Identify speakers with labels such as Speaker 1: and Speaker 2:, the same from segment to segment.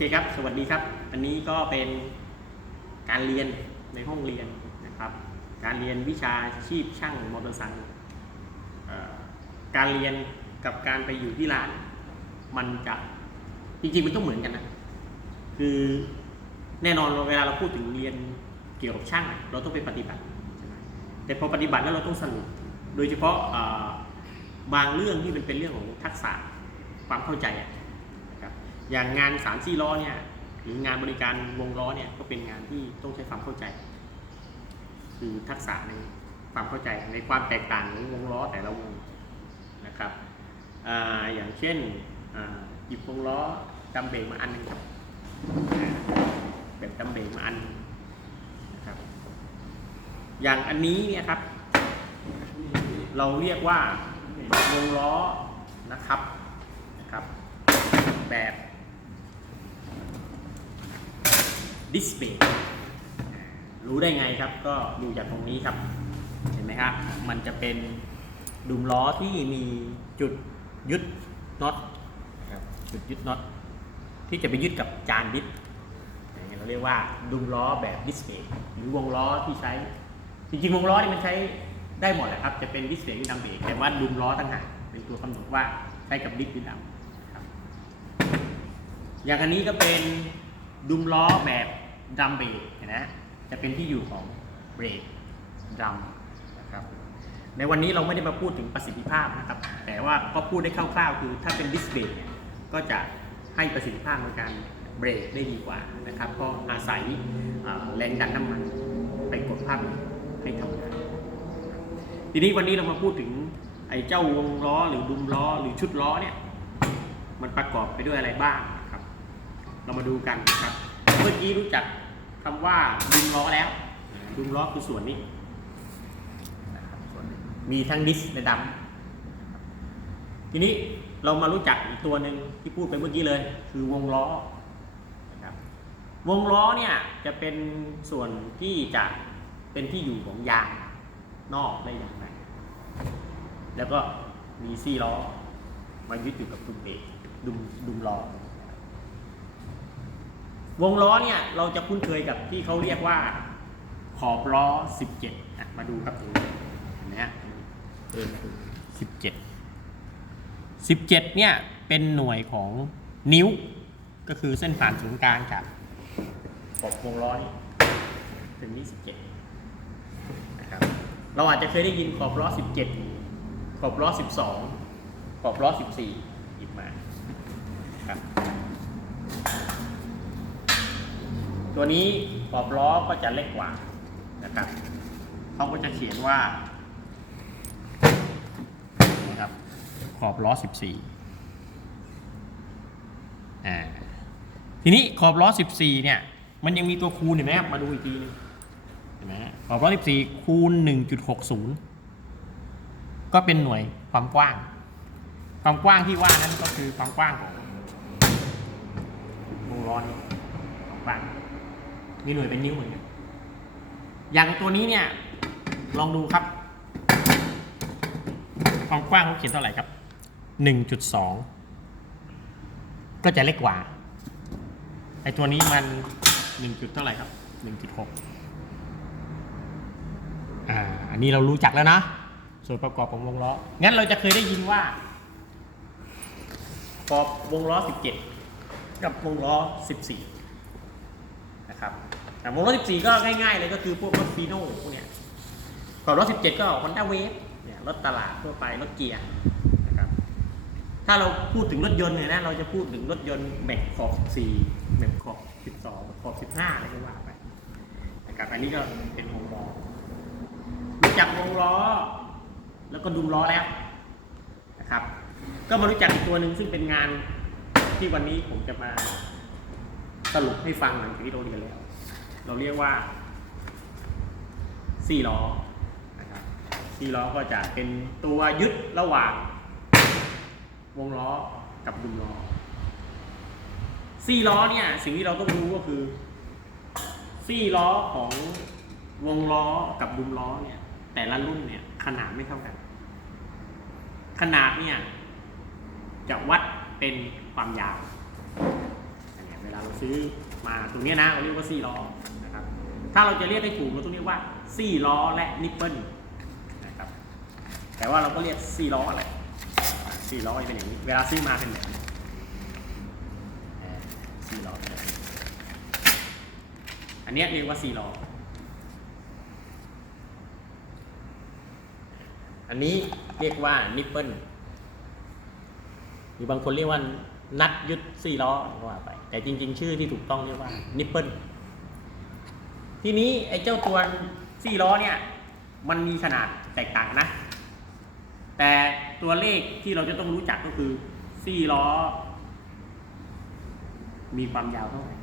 Speaker 1: เคครับ สวัสดีครับ อันนี้ก็เป็นการเรียนในห้องเรียนนะครับ การเรียนวิชาชีพช่างมอเตอร์ไซค์การเรียนกับการไปอยู่ที่ร้าน มันจะจริงๆมันต้องเหมือนกันนะ คือแน่นอนเวลาเราพูดถึงเรียนเกี่ยวกับช่าง เราต้องไปปฏิบัติแต่พอปฏิบัติแล้วเราต้องสรุป โดยเฉพาะบางเรื่องที่มันเป็นเรื่องของทักษะความเข้าใจอะนะ อย่างงานสามสี่ล้อเนี่ยหรืองานบริการวงล้อเนี่ยก็เป็นงานที่ต้องใช้ความเข้าใจ คือทักษะในความเข้าใจในความแตกต่างของวงล้อแต่ละวงนะครับออย่างเช่นหยิบวงล้อดัมเบลมาอันหนึงครับอ่าแบบดัมเบลมาอันหนึ่งนะครับอย่างอันนี้เนี่ยครับ เราเรียกว่าวงล้อนะครับนะครับ แบบ ดิสเบรกรู้ได้ไงครับ ก็ดูจากตรงนี้ครับ เห็นไหมครับ มันจะเป็นดุมล้อที่มีจุดยึดน็อตนะครับจุดยึดน็อตที่จะไปยึดกับจานดิสอย่างเงี้ยเราเรียกว่าดุมล้อแบบดิสเบรกหรือวงล้อที่ใช้ จริงๆวงล้อนี่มันใช้ได้หมดแหละครับ จะเป็นดิสเบรกหรือดัมเบรกแต่ว่าดุมล้อต่างหากเป็นตัวกำหนดว่าใช้กับดิสหรือดัมครับอย่างอันนี้ก็เป็นดุมล้อแบบ ดัมเบรกเห็นไหมจะเป็นที่อยู่ของเบรกดัมนะครับในวันนี้เราไม่ได้มาพูดถึงประสิทธิภาพนะครับ แต่ว่าก็พูดได้คร่าวๆ คือถ้าเป็นดิสเบรกเนี่ยก็จะให้ประสิทธิภาพในการเบรกได้ดีกว่านะครับเพราะอาศัยแรงดันน้ำมันไปกดภาพให้ทำงานทีนี้วันนี้เรามาพูดถึงไอ้เจ้าวงล้อหรือดุมล้อหรือชุดล้อเนี่ยมันประกอบไปด้วยอะไรบ้างนะครับ เรามาดูกันนะครับ เมื่อกี้รู้จัก คำว่าดุมล้อแล้วดุมล้อคือส่วนนี้มีทั้งดิสและดัมนะครับทีนี้เรามารู้จักอีกตัวหนึ่งที่พูดไปเมื่อกี้เลย คือวงล้อนะครับวงล้อเนี่ยจะเป็นส่วนที่จะเป็นที่อยู่ของยางนอกได้อย่างไรแล้วก็มีซี่ล้อมายึดอยู่กับดุมเบรกดุมดุมล้อ วงล้อเนี่ยเราจะคุ้นเคยกับที่เขาเรียกว่าขอบล้อ 17อะมาดูครับตรงนี้เห็นไหมฮะเออ17 17เนี่ยเป็นหน่วยของนิ้ว ก็คือเส้นผ่านศูนย์กลางจากขอบวงล้อนี่ถึงนี่17นะครับเราอาจจะเคยได้ยินขอบล้อ 17 ขอบล้อ 12 ขอบล้อ 14หยิบมาครับ ตัวนี้ขอบล้อก็จะเล็กกว่านะครับเขาก็จะเขียนว่านะครับขอบล้อ 14อ่าทีนี้ขอบล้อ 14 เนี่ย มันยังมีตัวคูณเห็นไหมครับมาดูอีกทีนึงเห็นไหมขอบล้อ 14 คูณ 1.60 ก็เป็นหน่วยความกว้าง ความกว้างที่ว่านั้นก็คือความกว้างของวงล้อนี้ความกว้าง มีหน่วยเป็นนิ้วเหมือนกันอย่างตัวนี้เนี่ย ลองดูครับ ความกว้างเขาเขียนเท่าไหร่ครับ 1.2 ก็จะเล็กกว่า ไอตัวนี้มัน 1. จุดเท่าไหร่ครับ 1.6 อ่า อันนี้เรารู้จักแล้วนะ ส่วนประกอบของวงล้อ งั้นเราจะเคยได้ยินว่า ประกอบวงล้อ 17 กับวงล้อ 14 นะครับแต่วงล้อ14 ก็ง่ายๆเลยก็คือพวกรถฟีโน่พวกเนี้ยขอบรถ17 ก็ Honda Wave เนี่ยรถตลาดทั่วไปรถเกียร์นะครับถ้าเราพูดถึงรถยนต์เนี่ยนะเราจะพูดถึงรถยนต์แม็กขอบ14แม็กขอบ12ขอบ15อะไรก็ว่าไปนะครับอันนี้ก็เป็นวงล้อรู้จักวงล้อ แล้วก็ดุมล้อแล้วนะครับก็มารู้จักอีกตัวหนึ่งซึ่งเป็นงานที่วันนี้ผมจะมาสรุปให้ฟังหลังจากที่เราเรียนแล้ว เราเรียกว่าสี่ล้อนะครับสี่ล้อก็จะเป็นตัวยึดระหว่าง วงล้อกับดุมล้อสี่ล้อเนี่ยสิ่งที่เราต้องรู้ก็คือสี่ล้อของวงล้อกับดุมล้อเนี่ย แต่ละรุ่นเนี่ยขนาดไม่เท่ากัน ขนาดเนี่ยจะวัดเป็นความยาวเนี่ยเวลาเราซื้อมาตรงนี้นะเราเรียกว่าซี่ล้อ ถ้าเราจะเรียกให้ถูกเราต้องเรียกว่าซี่ล้อและนิปเปิลนะครับ แต่ว่าเราก็เรียกซี่ล้ออะไรซี่ล้อเป็นอย่างนี้ เวลาซื้อมาเป็นแบบนี้อ่าซี่ล้ออันนี้เรียกว่าซี่ล้อ อันนี้เรียกว่านิปเปิลหรือบางคนเรียกว่านัดยึดสี่ล้อก็ว่าไป แต่จริง ๆ ชื่อที่ถูกต้องเรียกว่านิปเปิล ทีนี้ไอ้เจ้าตัวสี่ล้อเนี่ย มันมีขนาดแตกต่างนะ แต่ตัวเลขที่เราจะต้องรู้จักก็คือสี่ล้อ มีความยาวเท่าไหร่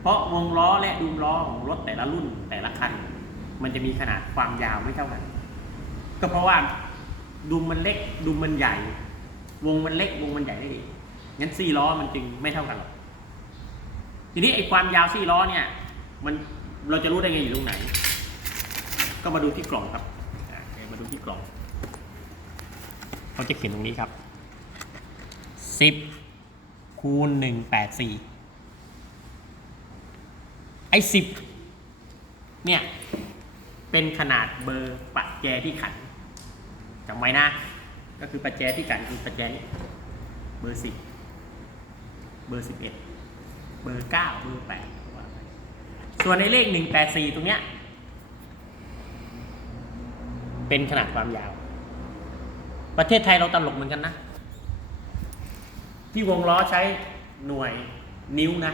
Speaker 1: เพราะวงล้อและดุมล้อของรถแต่ละรุ่นแต่ละคัน มันจะมีขนาดความยาวไม่เท่ากัน ก็เพราะว่าดุมมันเล็กดุมมันใหญ่ วงมันเล็กวงมันใหญ่ได้ดีงั้นสี่ล้อมันจึงไม่เท่ากันหรอกทีนี้ไอ้ความยาวสี่ล้อเนี่ย มัน เราจะรู้ได้ไงอยู่ตรงไหน ก็มาดูที่กล่องครับมาดูที่กล่องเขาจะเขียนตรงนี้ครับสิบคูณหนึ่งแปดสี่ไอ้สิบเนี่ย เป็นขนาดเบอร์ปัจแจที่ขันจำไว้นะ ก็คือปัจแจที่ขันคือปัจแจนี้เบอร์สิบเบอร์สิบเอ็ดเบอร์เก้าเบอร์แปด ส่วนในเลขหนึ่งแปดสี่ตรงเนี้ย เป็นขนาดความยาว ประเทศไทยเราตลกเหมือนกันนะ ที่วงล้อใช้หน่วยนิ้วนะ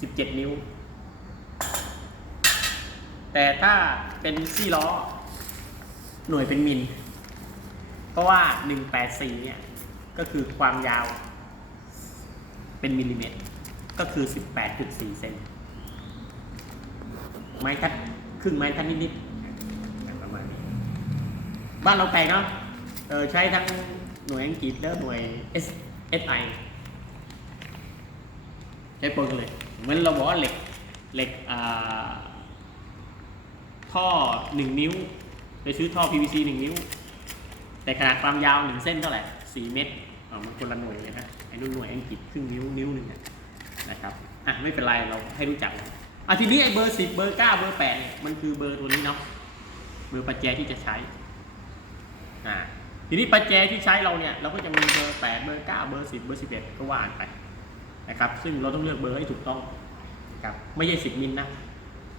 Speaker 1: สิบเจ็ดนิ้ว แต่ถ้าเป็นซี่ล้อ หน่วยเป็นมิล เพราะว่า 184 เนี่ย ก็คือความยาว เป็นมิลลิเมตร ก็คือ 18.4 เซน ไม้ทัดครึ่งไม้ทัดนิดๆประมาณนี้บ้านเราไกลเนาะเออใช้ทั้งหน่วยอังกฤษและหน่วย S SI ใช้ปนกันเลยเหมือนเราบอกว่าเหล็กเหล็กอ่าท่อหนึ่งนิ้ว ไปซื้อท่อ PVC หนึ่งนิ้ว แต่ขนาดความยาวหนึ่งเส้นเท่าไหร่สี่เมตรอ๋อมันคนละหน่วยเลยนะไอ้นู่นหน่วยอังกฤษครึ่งนิ้วนิ้วหนึ่งอะนะครับอะไม่เป็นไรเราให้รู้จัก อะทีนี้ไอ้เบอร์สิบเบอร์เก้าเบอร์แปดเนี่ยมันคือเบอร์ตัวนี้เนาะเบอร์ปัจแจที่จะใช้อ่าทีนี้ปัจแจที่ใช้เราเนี่ยเราก็จะมีเบอร์แปดเบอร์เก้าเบอร์สิบเบอร์สิบเอ็ดก็ว่านไปนะครับ ซึ่งเราต้องเลือกเบอร์ให้ถูกต้องนะครับไม่ใช่สิบมิลนะ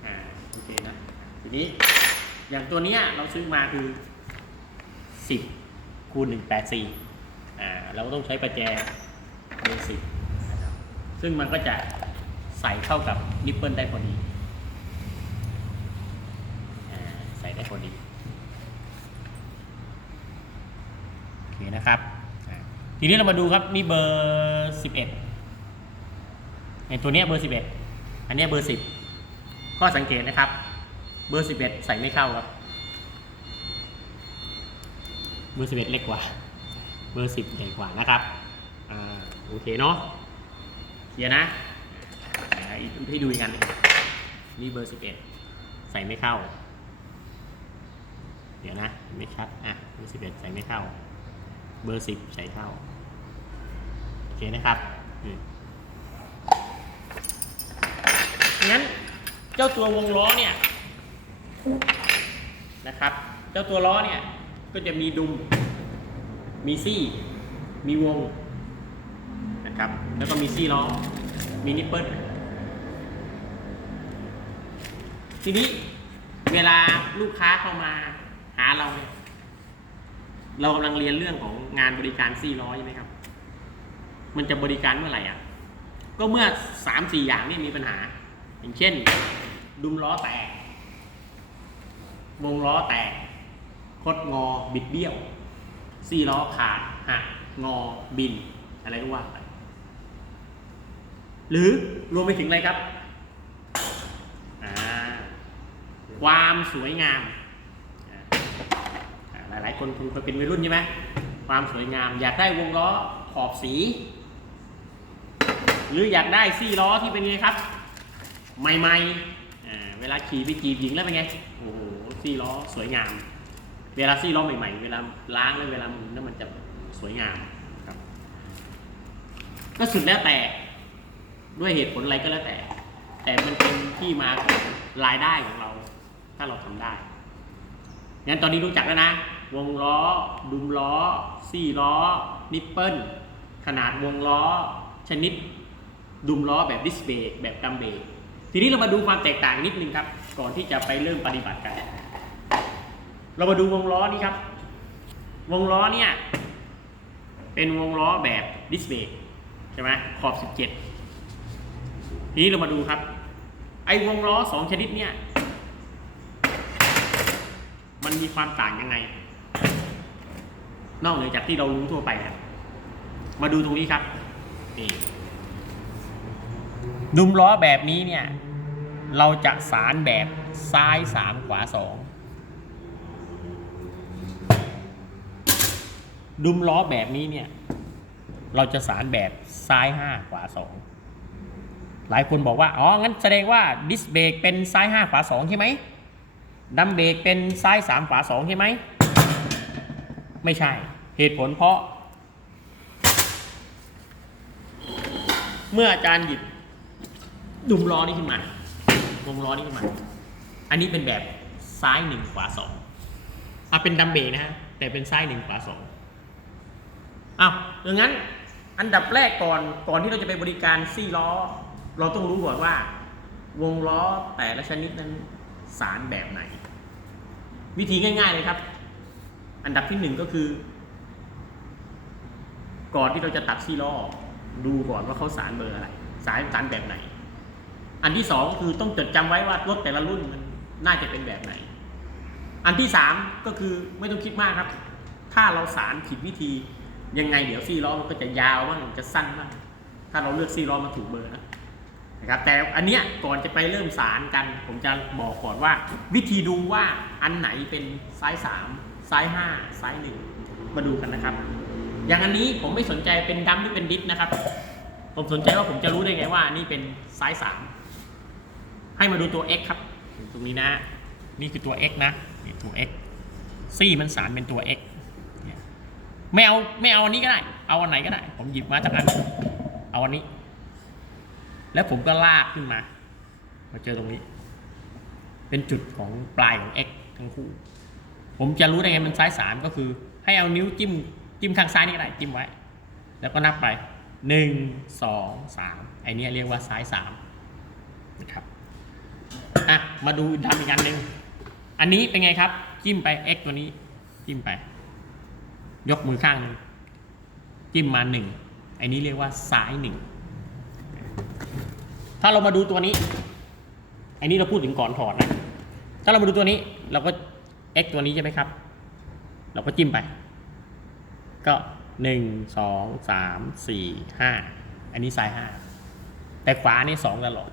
Speaker 1: อ่าโอเคนะทีนี้อย่างตัวเนี้ยเราซื้อมาคือ10คูณ184อ่าเราก็ต้องใช้ประแจเบอร์สิบซึ่งมันก็จะ ใส่เข้ากับนิปเปิลได้พอดีอใส่ได้พอดีโอเคนะครับ ทีนี้เรามาดูครับนี่เบอร์11ในตัวนี้เบอร์11อันนี้เบอร์10ข้อสังเกตนะครับ เบอร์11ใส่ไม่เข้าครับเบอร์11เล็กกว่า เบอร์10ใหญ่กว่านะครับ อ่า โอเคเนาะเคลียร์นะ ให้ดูอีกอันหนึ่งนี่เบอร์11ใส่ไม่เข้า เดี๋ยวนะ ไม่ชัด อะ เบอร์11ใส่ไม่เข้า เบอร์10ใส่เข้า โอเคนะครับงั้นเจ้าตัววงล้อเนี่ยนะครับ เจ้าตัวล้อเนี่ยก็จะมีดุม มีซี่ มีวงนะครับ แล้วก็มีซี่ล้อ มีนิปเปิล ทีนี้เวลาลูกค้าเข้ามาหาเราเนี่ยเรากำลังเรียนเรื่องของงานบริการซี่ล้อใช่ไหมครับ มันจะบริการเมื่อไหร่อะ ก็เมื่อสามสี่อย่างนี่มีปัญหา อย่างเช่น ดุมล้อแตก วงล้อแตก คดงอบิดเบี้ยว ซี่ล้อขาดหักงอบิน อะไรก็ว่าไปหรือรวมไปถึงอะไรครับ อ่า ความสวยงามอ่าอ่าหลายๆ คนคงเคยเป็นวัยรุ่นใช่ไหมความสวยงาม อยากได้วงล้อขอบสี หรืออยากได้ซี่ล้อที่เป็นไงครับ ใหม่ๆเวลาขี่ไปจีบหญิงแล้วเป็นไง โอ้โหซี่ล้อสวยงาม เวลาซี่ล้อใหม่ๆ เวลาล้างแล้วเวลาหมุนแล้วมันจะสวยงามครับ ก็สุดแล้วแต่ด้วยเหตุผลอะไรก็แล้วแต่ แต่มันเป็นที่มาของรายได้ของเรา ถ้าเราทำได้งั้นตอนนี้รู้จักแล้วนะ วงล้อ ดุมล้อ ซี่ล้อ นิปเปิลขนาดวงล้อ ชนิด ดุมล้อแบบดิสเบรกแบบกัมเบรกทีนี้เรามาดูความแตกต่างนิดนึงครับ ก่อนที่จะไปเริ่มปฏิบัติกัน เรามาดูวงล้อนี้ครับ วงล้อเนี่ย เป็นวงล้อแบบดิสเบรกใช่ไหมขอบ 17ทีนี้เรามาดูครับ ไอ้วงล้อสองชนิดเนี่ย มันมีความต่างยังไง นอกเหนือจากที่เรารู้ทั่วไปครับ มาดูตรงนี้ครับ นี่ดุมล้อแบบนี้เนี่ย เราจะสารแบบซ้ายสามขวาสองดุมล้อแบบนี้เนี่ย เราจะสารแบบซ้ายห้าขวาสองหลายคนบอกว่า อ๋อ งั้นแสดงว่าดิสเบรกเป็นซ้ายห้าขวาสองใช่ไหม ดัมเบรกเป็นซ้ายสามขวาสองใช่ไหม ไม่ใช่ เหตุผลเพราะ เมื่ออาจารย์หยิบดุมล้อนี้ขึ้นมาวงล้อนี้ขึ้นมา อันนี้เป็นแบบซ้ายหนึ่งขวาสองอะเป็นดัมเบรกนะฮะแต่เป็นซ้ายหนึ่งขวาสองอ้าวดังนั้นอันดับแรกก่อนก่อนที่เราจะไปบริการซี่ล้อ เราต้องรู้ก่อนว่า วงล้อแต่ละชนิดนั้นสารแบบไหน วิธีง่ายๆเลยครับ อันดับที่หนึ่งก็คือ ก่อนที่เราจะตัดซี่ล้อดูก่อนว่าเขาสารเบอร์อะไร สารสารแบบไหน อันที่สองคือต้องจดจำไว้ว่ารถแต่ละรุ่นมันน่าจะเป็นแบบไหน อันที่สามก็คือไม่ต้องคิดมากครับ ถ้าเราสารผิดวิธียังไงเดี๋ยวซี่ล้อมันก็จะยาวบ้างจะสั้นบ้างถ้าเราเลือกซี่ล้อมาถูกเบอร์นะ นะครับแต่อันเนี้ยก่อนจะไปเริ่มสารกัน ผมจะบอกก่อนว่า วิธีดูว่าอันไหนเป็นซ้ายสามซ้ายห้าซ้ายหนึ่งมาดูกันนะครับ อย่างอันนี้ผมไม่สนใจเป็นดัมหรือเป็นดิสนะครับ ผมสนใจว่าผมจะรู้ได้ไงว่าอันนี่เป็นซ้ายสามให้มาดูตัว x ครับ ตรงนี้นะ นี่คือตัว x นะนี่ตัว x ซี่มันสารเป็นตัว x ไม่เอาไม่เอาอันนี้ก็ได้ เอาอันไหนก็ได้ ผมหยิบมาจากอัน เอาอันนี้ แล้วผมก็ลากขึ้นมา มาเจอตรงนี้ เป็นจุดของปลายของ x ทั้งคู่ ผมจะรู้ได้ไงมันซ้ายสามก็คือ ให้เอานิ้วจิ้มจิ้มข้างซ้ายนี่ก็ได้จิ้มไว้ แล้วก็นับไปหนึ่งสองสามไอเนี้ยเรียกว่าซ้ายสามนะครับอะมาดูทำอีกอันหนึ่งอันนี้เป็นไงครับ จิ้มไป x ตัวนี้ จิ้มไป ยกมือข้างหนึ่งจิ้มมาหนึ่งไอนี้เรียกว่าซ้ายหนึ่ง ถ้าเรามาดูตัวนี้อ้นี้เราพูดถึงก่อนถอดนะ ถ้าเรามาดูตัวนี้ เราก็ x ตัวนี้ใช่ไหมครับ เราก็จิ้มไป ก็หนึ่งสองสามสี่ห้าอันนี้ซ้ายห้าแต่ขวานี่สองตลอด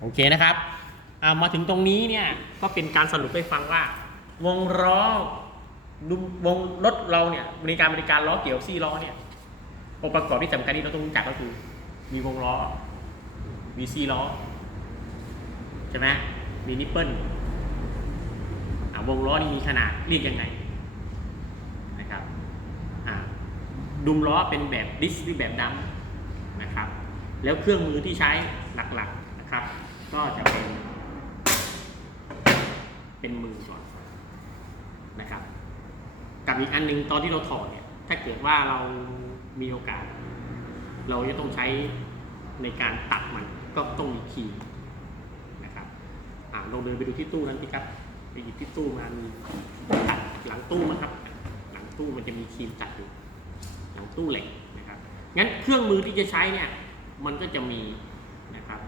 Speaker 1: โอเคนะครับามาถึงตรงนี้เนี่ยก็เป็นการสรุปให้ฟังว่า วงล้อวงรถเราเนี่ยบริการบริการล้อเกี่ยวซี่ล้อเนี่ยองค์ประกอบที่สำคัญที่เราต้องรู้จักก็คือ มีวงล้อ มีซี่ล้อ ใช่ไหมมีนิปเปิลอ่าวงล้อนี่มีขนาดเรียกยังไงนะครับดุมล้อเป็นแบบดิสหรือแบบดัมนะครับ แล้วเครื่องมือที่ใช้หลักๆนะครับ ก็จะเป็น เป็นมือก่อนนะครับ กับอีกอันหนึงตอนที่เราถอดเนี่ยถ้าเกิดว่าเรามีโอกาส เราจะต้องใช้ในการตัดมัน ก็ต้องมีครีมนะครับอ่าลองเดินไปดูที่ตู้นั้นสิครับไปหยิบที่ตู้มามีตัดหลังตู้มั้งครับ หลังตู้มันจะมีครีมตัดอยู่หลังตู้เหล็กนะครับงั้นเครื่องมือที่จะใช้เนี่ยมันก็จะมีนะครับ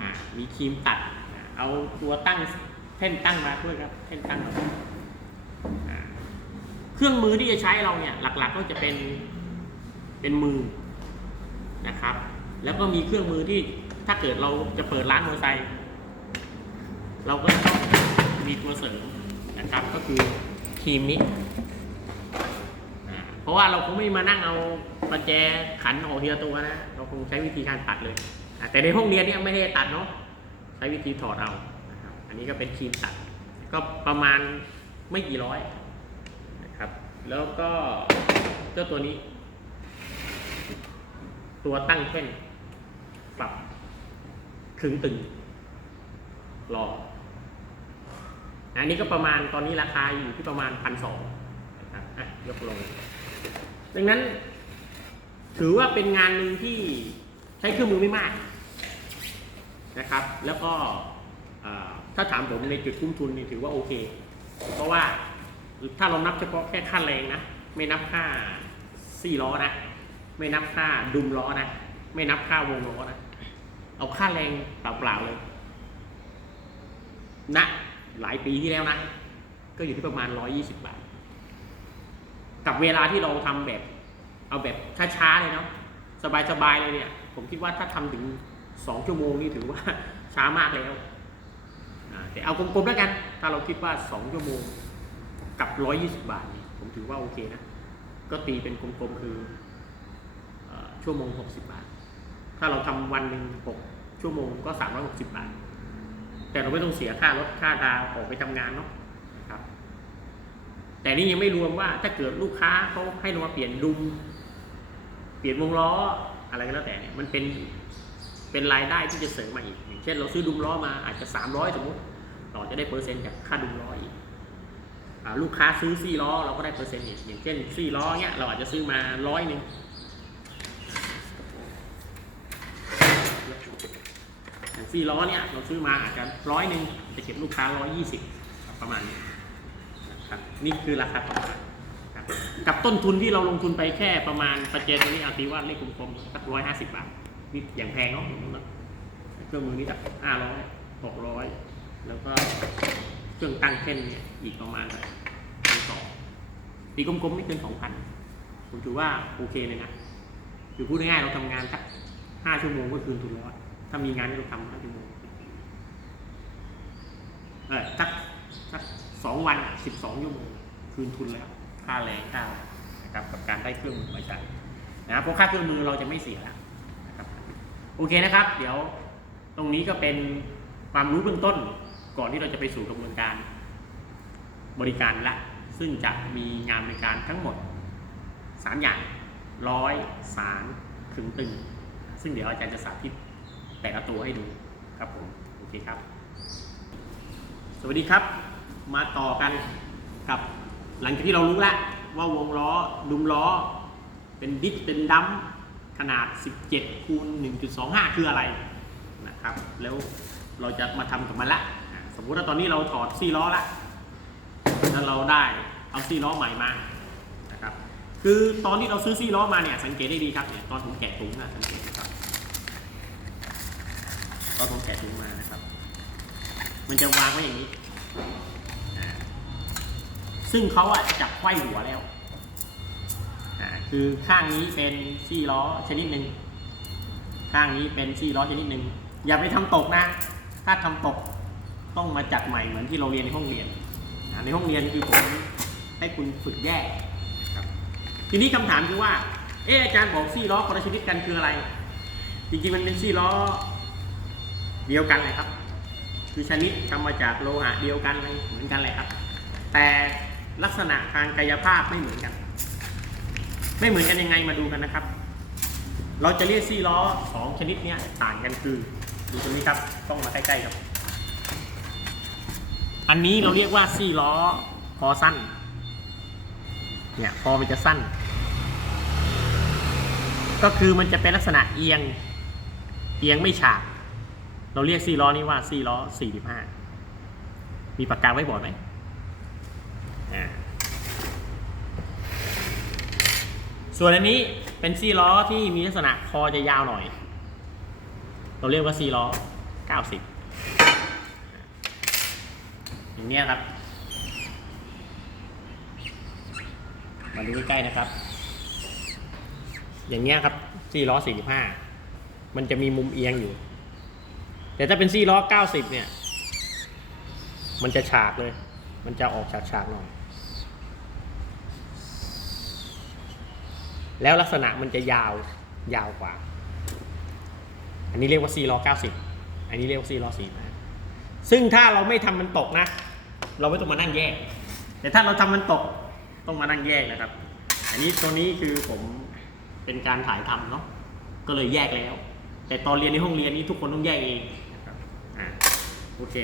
Speaker 1: อ่ามีครีมตัดเอาตัวตั้งแท่นตั้งมาด้วยครับแท่นตั้งมาอ่าเครื่องมือที่จะใช้เราเนี่ยหลักๆก็จะเป็นเป็นมือนะครับ แล้วก็มีเครื่องมือที่ถ้าเกิดเราจะเปิดร้านมอเตอร์ไซค์เราก็ต้องมีตัวเสริมนะครับก็คือครีมนี้ เพราะว่าเราคงไม่มานั่งเอาประแจขันออกทีละตัวนะ เราคงใช้วิธีการตัดเลย แต่ในห้องเรียนเนี่ยไม่ได้ตัดเนาะใช้วิธีถอดเอานะครับอันนี้ก็เป็นครีมตัด ก็ประมาณไม่กี่ร้อยนะครับ แล้วก็เจ้าตัวนี้ ตัวตั้งแท่น ปรับขึงตึงรออันนี้ก็ประมาณตอนนี้ราคาอยู่ที่ประมาณพันสองนะครับอะยกลง ดังนั้น ถือว่าเป็นงานหนึ่งที่ใช้เครื่องมือไม่มากนะครับ แล้วก็ถ้าถามผมในจุดคุ้มทุนนี่ถือว่าโอเค เพราะว่าถ้าเรานับเฉพาะแค่ค่าแรงนะ ไม่นับค่าซี่ล้อนะ ไม่นับค่าดุมล้อนะ ไม่นับค่าวงล้อนะ เอาค่าแรงเปล่าๆเลยณหลายปีที่แล้วนะ ก็อยู่ที่ประมาณ 120 บาท กับเวลาที่เราทำแบบ เอาแบบช้าๆเลยเนาะสบายๆเลยเนี่ย ผมคิดว่าถ้าทำถึง 2 ชั่วโมงนี่ถือว่าช้ามากแล้วอ่าแต่เอากลมๆแล้วกัน ถ้าเราคิดว่า 2 ชั่วโมงกับ 120 บาทนี่ผมถือว่าโอเคนะ ก็ตีเป็นกลมๆคืออ่อชั่วโมง 60 บาท ถ้าเราทำวันหนึ่ง6ชั่วโมงก็360บาท แต่เราไม่ต้องเสียค่ารถค่าดาวออกไปทำงานเนาะนะครับ แต่นี่ยังไม่รวมว่าถ้าเกิดลูกค้าเขาให้เรามาเปลี่ยนดุม เปลี่ยนวงล้ออะไรก็แล้วแต่เนี่ยมันเป็นเป็นรายได้ที่จะเสริมมาอีกอย่างเช่น เราซื้อดุมล้อมาอาจจะ300สมมติเราจะได้เปอร์เซ็นต์จากค่าดุมล้ออีกลูกค้าซื้อซี่ล้อเราก็ได้เปอร์เซ็นต์อีกอย่างเช่นซี่ล้อเนี้ยเราอาจจะซื้อมาร้อยหนึ่ง อย่างซี่ล้อเนี่ยเราซื้อมาอาจจะร้อยหนึ่งจะเก็บลูกค้าร้อยยี่สิบประมาณนี้นะครับนี่คือราคาต่อมาครับกับต้นทุนที่เราลงทุนไปแค่ประมาณประเจนตัวนี้เอาตีว่าเลขกลมๆสักร้อยห้าสิบบาทนี่อย่างแพงเนาะเครื่องมือนี่สักห้าร้อยหกร้อยแล้วก็เครื่องตั้งเส้นเนี่ยอีกประมาณพันสองตีกลมๆไม่เกินสองพันผมถือว่าโอเคเลยนะคือพูดง่ายๆเราทำงานสักห้าชั่วโมงก็คืนทุนแล้วอามีงานที่เราทำห้าชั่วโมงเออสักสักสองวันสิบสองชั่วโมงคืนทุนแล้ว ค่าแรงค่านะครับกับการได้เครื่องมือมาใช้นะครับเพราะค่าเครื่องมือเราจะไม่เสียนะครับโอเคนะครับ เดี๋ยวตรงนี้ก็เป็นความรู้เบื้องต้นก่อนที่เราจะไปสู่กระบวนการบริการละ ซึ่งจะมีงานบริการทั้งหมดสามอย่างร้อยสารขึงตึง ซึ่งเดี๋ยวอาจารย์จะสาธิต แต่ละตัวให้ดูครับผมโอเคครับ สวัสดีครับ มาต่อกันกับ หลังจากที่เรารู้แล้วว่าวงล้อดุมล้อ เป็นดิสเป็นดัมขนาด 17คูณ1.25 คืออะไรนะครับ แล้วเราจะมาทำกับมันละสมมุติว่าตอนนี้เราถอดซี่ล้อละแล้วเราได้เอาซี่ล้อใหม่มานะครับ คือตอนที่เราซื้อซี่ล้อมาเนี่ยสังเกตได้ดีครับเนี่ยตอนผมแกะถุงนะสังเกต นะครับตอนผมแกะถุงมานะครับ มันจะวางไว้อย่างนี้ ซึ่งเขาอะจับไขว้หัวแล้วคือข้างนี้เป็นซี่ล้อชนิดหนึ่งข้างนี้เป็นซี่ล้อชนิดหนึ่งอย่าไปทำตกนะ ถ้าทำตกต้องมาจัดใหม่เหมือนที่เราเรียนในห้องเรียนในห้องเรียนคือผมให้คุณฝึกแยกทีนี้คำถามคือว่า เอออาจารย์บอกซี่ล้อคนละชนิดกันคืออะไร จริงๆมันเป็นซี่ล้อ เดียวกันเลยครับ คือชนิดทำมาจากโลหะเดียวกันเลยเหมือนกันเลยครับ แต่ลักษณะทางกายภาพไม่เหมือนกัน ไม่เหมือนกันยังไงมาดูกันนะครับ เราจะเรียกซี่ล้อสองชนิดนี้ต่างกันคือดูตรงนี้ครับต้องมาใกล้ๆครับ อันนี้เราเรียกว่าซี่ล้อคอสั้น เนี่ยคอมันจะสั้น ก็คือมันจะเป็นลักษณะเอียง เอียงไม่ฉาก เราเรียกซี่ล้อนี้ว่าซี่ล้อ 45 มีปากกาไว้บอร์ดไหมส่วนอันนี้เป็นซี่ล้อที่มีลักษณะคอจะยาวหน่อย เราเรียกว่าซี่ล้อ 90 อย่างเนี้ยครับ มาดูใกล้ๆนะครับ อย่างเงี้ยครับซี่ล้อ 45 มันจะมีมุมเอียงอยู่ แต่ถ้าเป็นซี่ล้อ90เนี่ย มันจะฉากเลย มันจะออกฉากฉากหน่อย แล้วลักษณะมันจะยาวยาวกว่า อันนี้เรียกว่าซี่ล้อ90อันนี้เรียกว่าซี่ล้อ45ซึ่งถ้าเราไม่ทำมันตกนะ เราไม่ต้องมานั่งแยก แต่ถ้าเราทำมันตกต้องมานั่งแยกนะครับ อันนี้ตัวนี้คือผมเป็นการถ่ายทำเนาะก็เลยแยกแล้ว แต่ตอนเรียนในห้องเรียนนี้ทุกคนต้องแยกเอง อ่าโอเค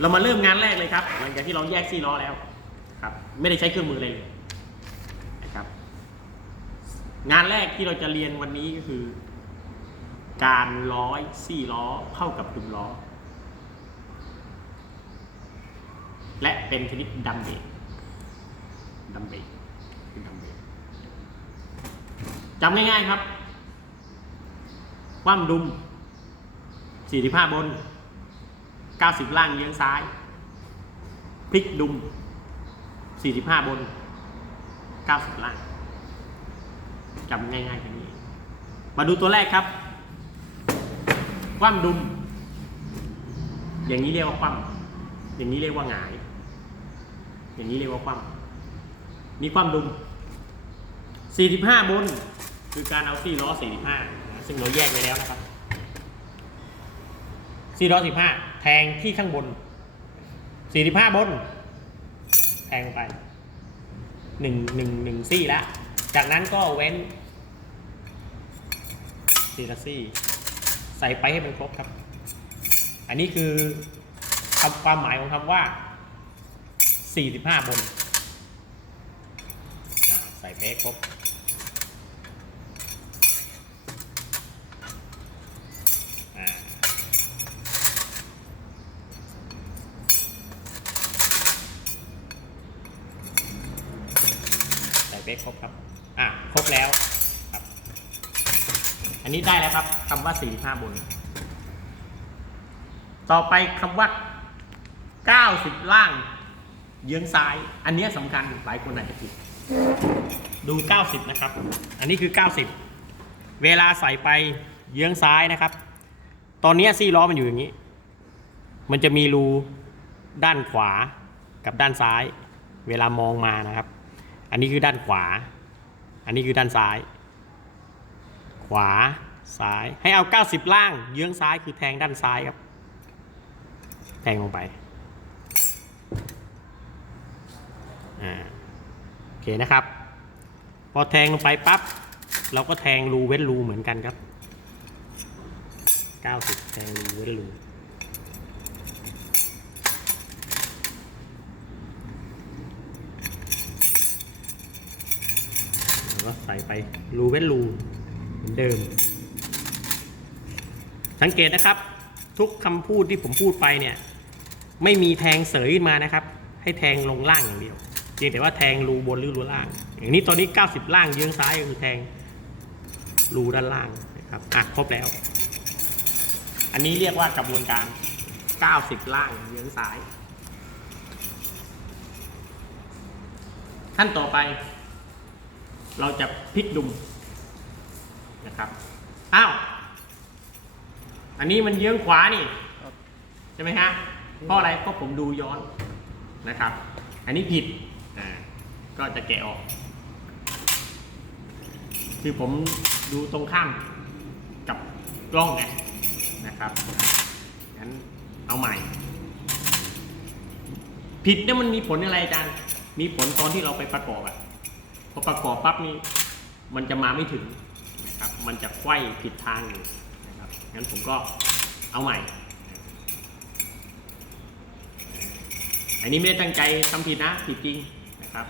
Speaker 1: เรามาเริ่มงานแรกเลยครับ หลังจากที่เราแยกซี่ล้อแล้วครับ ไม่ได้ใช้เครื่องมือเลยนะครับ งานแรกที่เราจะเรียนวันนี้ก็คือ การร้อยซี่ล้อเข้ากับดุมล้อ และเป็นชนิดดัมเบลดัมเบลดัมเบลจำง่ายๆครับ คว่ำดุม45บน 90 ล่างเลี้ยงซ้าย พลิกดุม 45 บน 90 ล่างจำง่ายๆแบบนี้ มาดูตัวแรกครับ คว่ำดุม อย่างนี้เรียกว่าคว่ำอย่างนี้เรียกว่าหงาย อย่างนี้เรียกว่าคว่ำนี่คว่ำดุม 45 บน คือการเอาซี่ล้อ 45 ซึ่งเราแยกไว้แล้วนะครับ 415 แทงที่ข้างบน 45 บน แทงลงไปหนึ่งหนึ่งหนึ่งซี่แล้วจากนั้นก็เว้นซีละซี่ ใส่ไปให้มันครบครับ อันนี้คือคำความหมายของคำว่า 45 บน ใส่ไปให้ครบ อ่าใส่ไปให้ครบครับ อะ ครบแล้วครับ อันนี้ ได้แล้วครับคำว่า45บน ต่อไปคำว่า90ล่างเยื้องซ้าย อันเนี้ยสำคัญหลายคนอาจจะผิด ดู90นะครับ อันนี้คือ90เวลาใส่ไปเยื้องซ้ายนะครับ ตอนเนี้ยซี่ล้อมันอยู่อย่างนี้ มันจะมีรูด้านขวากับด้านซ้าย เวลามองมานะครับ อันนี้คือด้านขวา อันนี้คือด้านซ้าย ขวา ซ้ายให้เอา 90 ล่าง เยื้องซ้ายคือแทงด้านซ้ายครับ แทงลงไปอ่าโอเคนะครับ พอแทงลงไปปั๊บเราก็แทงรูเว้นรูเหมือนกันครับ 90 แทงรูเว้นรูแล้วก็ใส่ไปรูเว้นรูเหมือนเดิม สังเกตนะครับ ทุกคำพูดที่ผมพูดไปเนี่ย ไม่มีแทงเสยมานะครับ ให้แทงลงล่างอย่างเดียวเพียงแต่ว่าแทงรูบนหรือรูล่าง อย่างนี้ตอนนี้ 90 ล่างเยื้องซ้ายก็คือแทงรูด้านล่างนะครับอะครบแล้ว อันนี้เรียกว่ากระบวนการ 90 ล่างเยื้องซ้าย ขั้นต่อไป เราจะพลิกดุมนะครับ อ้าว อันนี้มันเยื้องขวานี่ใช่ไหมฮะเพราะอะไรก็ผมดูย้อนนะครับ อันนี้ผิดอ่าก็จะแกะออก คือผมดูตรงข้ามกับกล้องไงนะครับงั้นเอาใหม่ ผิดเนี่ยมันมีผลอะไรอาจารย์ มีผลตอนที่เราไปประกอบอะพอประกอบปั๊บนี่มันจะมาไม่ถึงนะครับ มันจะไขว้ผิดทางอยู่นะครับ งั้นผมก็เอาใหม่ อันนี้ไม่ได้ตั้งใจทำผิดนะ ผิดจริงนะครับ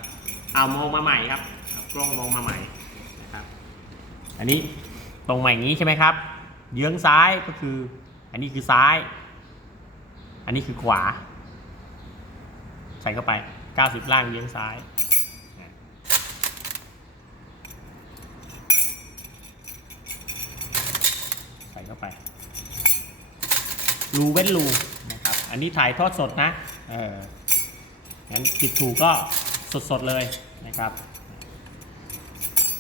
Speaker 1: เอามองมาใหม่ครับกล้องมองมาใหม่นะครับ อันนี้ตรงมาอย่างนี้ใช่ไหมครับ เยื้องซ้ายก็คือ อันนี้คือซ้าย อันนี้คือขวา ใส่เข้าไป 90 ล่างเยื้องซ้าย ใส่เข้าไป รูเว้นรูนะครับ อันนี้ถ่ายทอดสดนะ เอองั้นผิดถูกก็สดๆเลยนะครับ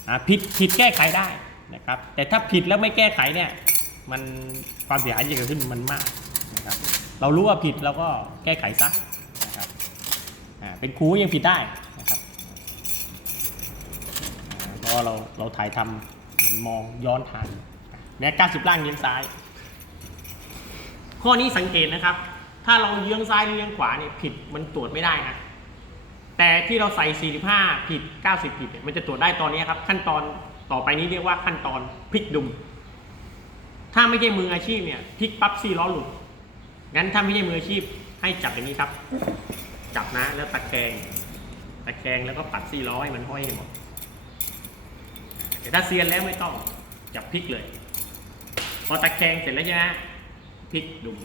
Speaker 1: อะผิดผิดแก้ไขได้นะครับ แต่ถ้าผิดแล้วไม่แก้ไขเนี่ย มันความเสียหายที่จะเกิดขึ้นมันมากนะครับ เรารู้ว่าผิดเราก็แก้ไขซะนะครับอ่าเป็นครูยังผิดได้นะครับเพราะเราเราถ่ายทำมันมองย้อนทันเนี่ย90ล่างเลี้ยงซ้าย ข้อนี้สังเกตนะครับ ถ้าเราเยื้องซ้ายหรือเยื้องขวาเนี่ยผิดมันตรวจไม่ได้นะแต่ที่เราใส่ 45 ผิด 90 ผิดเนี่ยมันจะตรวจได้ตอนนี้ครับ ขั้นตอนต่อไปนี้เรียกว่าขั้นตอนพลิกดุม ถ้าไม่ใช่มืออาชีพเนี่ยพลิกปั๊บซี่ล้อหลุด งั้นถ้าไม่ใช่มืออาชีพให้จับอย่างนี้ครับ จับนะแล้วตะแคงตะแคงแล้วก็ปัดซี่ล้อให้มันห้อยให้หมดแต่ถ้าเซียนแล้วไม่ต้องจับพลิกเลย พอตะแคงเสร็จแล้วใช่ไหม ลิกดุม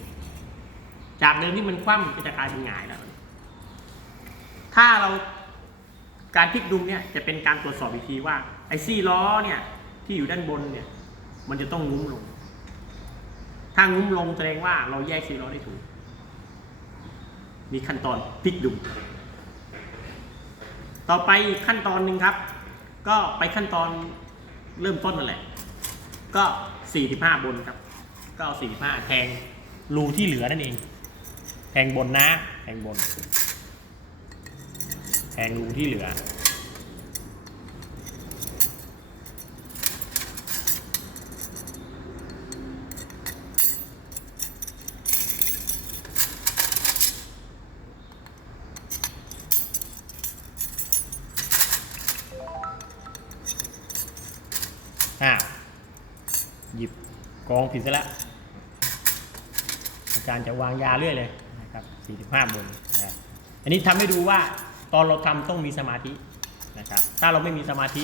Speaker 1: จากเดิมที่มันคว่ำก็จะกลายเป็นหงายแล้ว ถ้าเราการพลิกดุมเนี่ยจะเป็นการตรวจสอบอีกทีว่าไอ้ซี่ล้อเนี่ยที่อยู่ด้านบนเนี่ย มันจะต้องงุ้มลง ถ้างุ้มลงแสดงว่าเราแยกซี่ล้อได้ถูก มีขั้นตอนพลิกดุม ต่อไปขั้นตอนหนึ่งครับ ก็ไปขั้นตอนเริ่มต้นนั่นแหละ ก็ 45 บนครับ ก็เอา45แทงรูที่เหลือนั่นเอง แทงบนนะ แทงบน แทงรูที่เหลือ อ้าว หยิบกองผิดซะแล้วาจารย์จะวางยาเรื่อยเลยนะครับ45บนนะครับอันนี้ทำให้ดูว่าตอนเราทำต้องมีสมาธินะครับ ถ้าเราไม่มีสมาธิ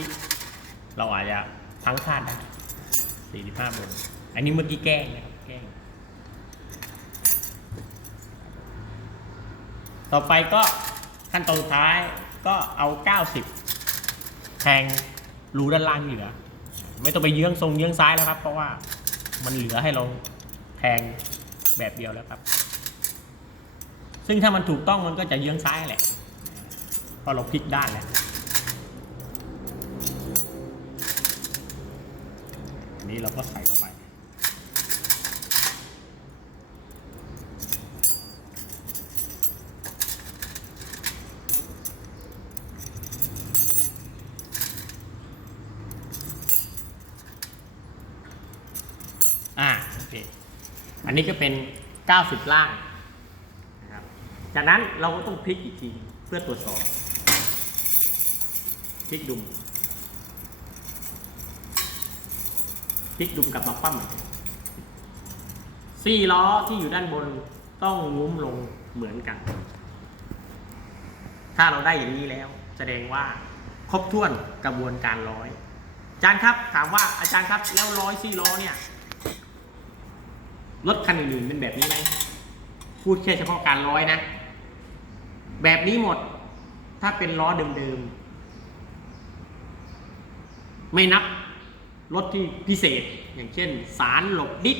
Speaker 1: เราอาจจะพลังพลาดได้45บนอันนี้เมื่อกี้แกล้งนะครับแกล้งต่อไปก็ขั้นตอนท้ายก็เอา 90 แทงรูด้านล่างเหลือ ไม่ต้องไปเยื้องทรงเยื้องซ้ายแล้วครับ เพราะว่ามันเหลือให้เราแทง แบบเดียวแล้วครับ ซึ่งถ้ามันถูกต้องมันก็จะเยื้องซ้ายแหละ พอเราพลิกด้านแล้วนี้เราก็ใส่าไป อ่าโอเค อั นี้ก็เป็น 90 ล่างนะครับจากนั้นเราก็ต้องพลิกอีกทีเพื่อตรวจสอบพลิกดุมพลิกดุมกลับมาคว่ำซี่ล้อที่อยู่ด้านบนต้องงุ้มลงเหมือนกัน ถ้าเราได้อย่างนี้แล้ว แสดงว่าครบถ้วนกระบวนการร้อยอาจารย์ครับถามว่าอาจารย์ครับแล้วร้อยซี่ล้อเนี่ย รถคันอื่นๆเป็นแบบนี้ไหมพูดแค่เฉพาะการร้อยนะ แบบนี้หมดถ้าเป็นล้อเดิมๆ ไม่นับรถที่พิเศษอย่างเช่น สารหลบดิส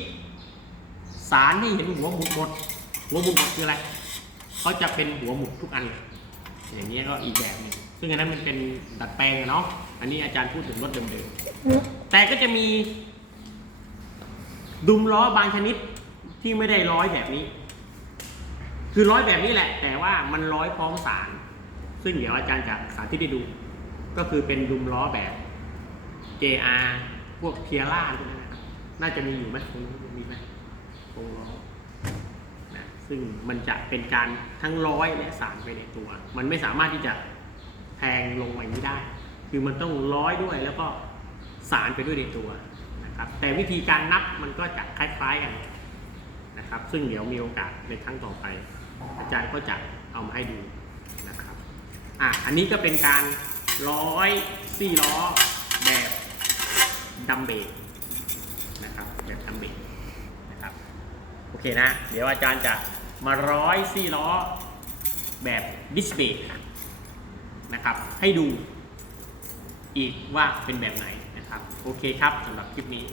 Speaker 1: สารที่เห็นหัวหมุดหมด หัวหมุดหมดคืออะไรเขาจะเป็นหัวหมุดทุกอันเลยอย่างนี้ก็อีกแบบหนึงซึ่งอันนั้นมันเป็นดัดแปลงเนาะอันนี้อาจารย์พูดถึงรถเดิมๆแต่ก็จะมีดุมล้อบางชนิด ที่ไม่ได้ร้อยแบบนี้ คือร้อยแบบนี้แหละ แต่ว่ามันร้อยพร้อมสาร ซึ่งเดี๋ยวอาจารย์จะสาธิตให้ดู ก็คือเป็นดุมล้อแบบ JR พวกเพียร่าพวกนั้นนะครับน่าจะมีอยู่ไหมคงมีไหมคงล้อนะซึ่งมันจะเป็นการทั้งร้อยและสารไปในตัว มันไม่สามารถที่จะแทงลงไปนี้ได้ คือมันต้องร้อยด้วยแล้วก็สารไปด้วยในตัวนะครับ แต่วิธีการนับมันก็จะคล้ายๆกัน นะครับ ซึ่งเดี๋ยวมีโอกาสในครั้งต่อไป อาจารย์ก็จะเอามาให้ดูนะครับอะอันนี้ก็เป็นการร้อยสี่ล้อแบบดัมเบลนะครับแบบดัมเบลนะครับโอเคนะ เดี๋ยวอาจารย์จะมาร้อยสี่ล้อแบบดิสเบรกนะครับ ให้ดูอีกว่าเป็นแบบไหนนะครับ โอเคครับสำหรับคลิปนี้